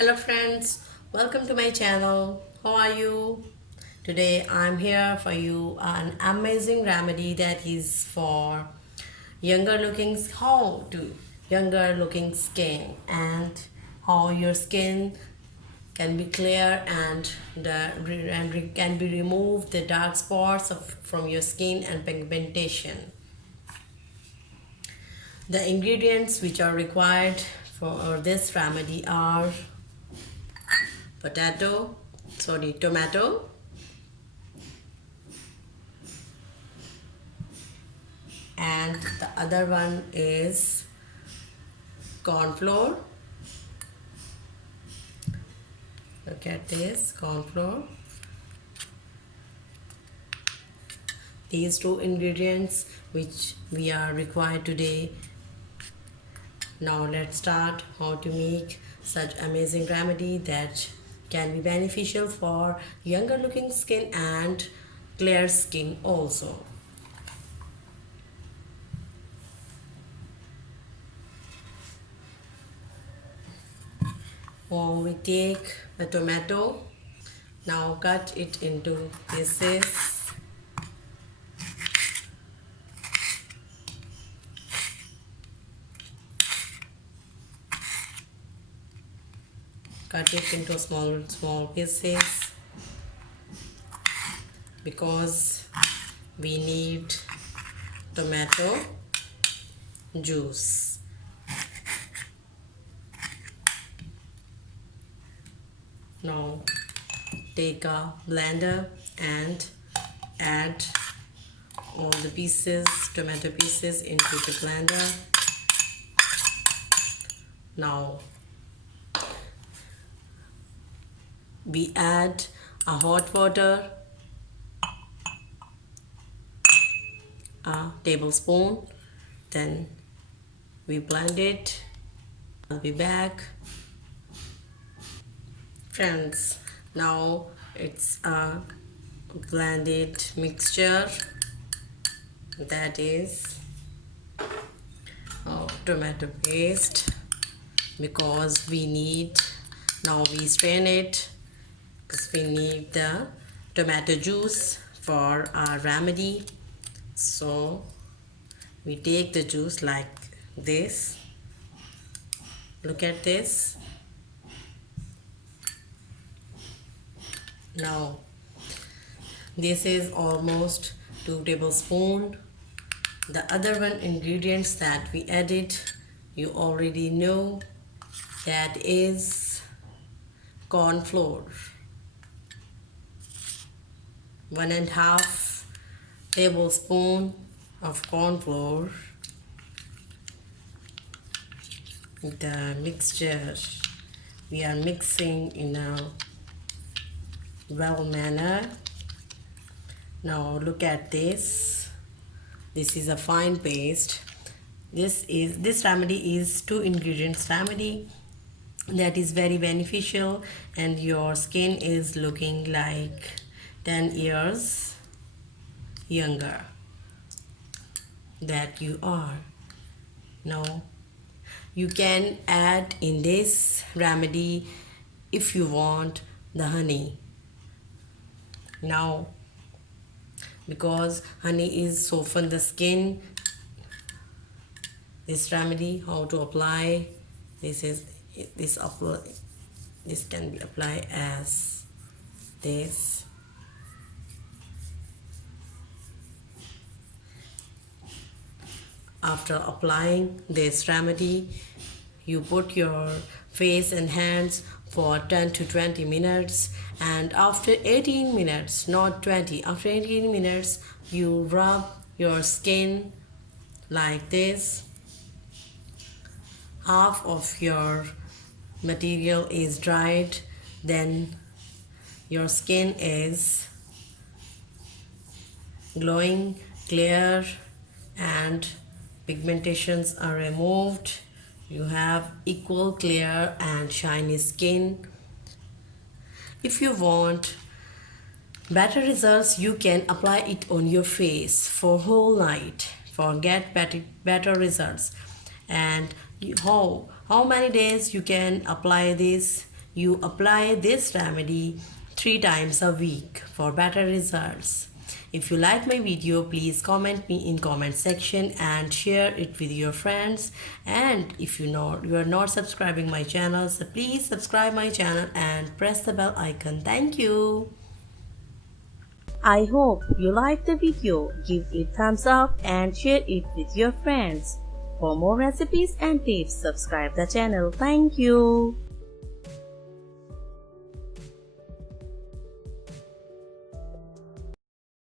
Hello friends, welcome to my channel. How are you? Today I'm here for you an amazing remedy that is for younger looking skin and how your skin can be clear and can be removed the dark spots from your skin and pigmentation. The ingredients which are required for this remedy are tomato, and the other one is corn flour. Look at this corn flour. These two ingredients which we are required today. Now let's start how to make such amazing remedy that can be beneficial for younger looking skin and clear skin also. We take a tomato. Now cut it into pieces. Cut it into small pieces because we need tomato juice. Now take a blender and add all the tomato pieces into the blender. Now we add a hot water, a tablespoon, then we blend it. I'll be back. Friends, now it's a blended mixture that is tomato paste because now we strain it because we need the tomato juice for our remedy. So we take the juice like this. Look at this. Now this is almost 2 tablespoons. The other one ingredients that we added you already know, that is corn flour. 1.5 tablespoon of corn flour. The mixture we are mixing in a well manner. Now look at this. This is a fine paste. This remedy is 2 ingredients remedy that is very beneficial, and your skin is looking like 10 years younger that you are. Now you can add in this remedy if you want the honey. Now because honey is soften the skin, this remedy how to apply this can be applied as this. After applying this remedy, you put your face and hands for 10 to 20 minutes, and after 18 minutes, not 20, after 18 minutes you rub your skin like this. Half of your material is dried, then your skin is glowing, clear, and pigmentations are removed. You have equal clear and shiny skin. If you want better results, you can apply it on your face for whole night for get better results. And how many days you can apply this, you apply this remedy 3 times a week for better results. If you like my video, please comment me in comment section and share it with your friends. And if you are not subscribing my channel, so please subscribe my channel and press the bell icon. Thank you. I hope you liked the video. Give it thumbs up and share it with your friends. For more recipes and tips, subscribe the channel. Thank you.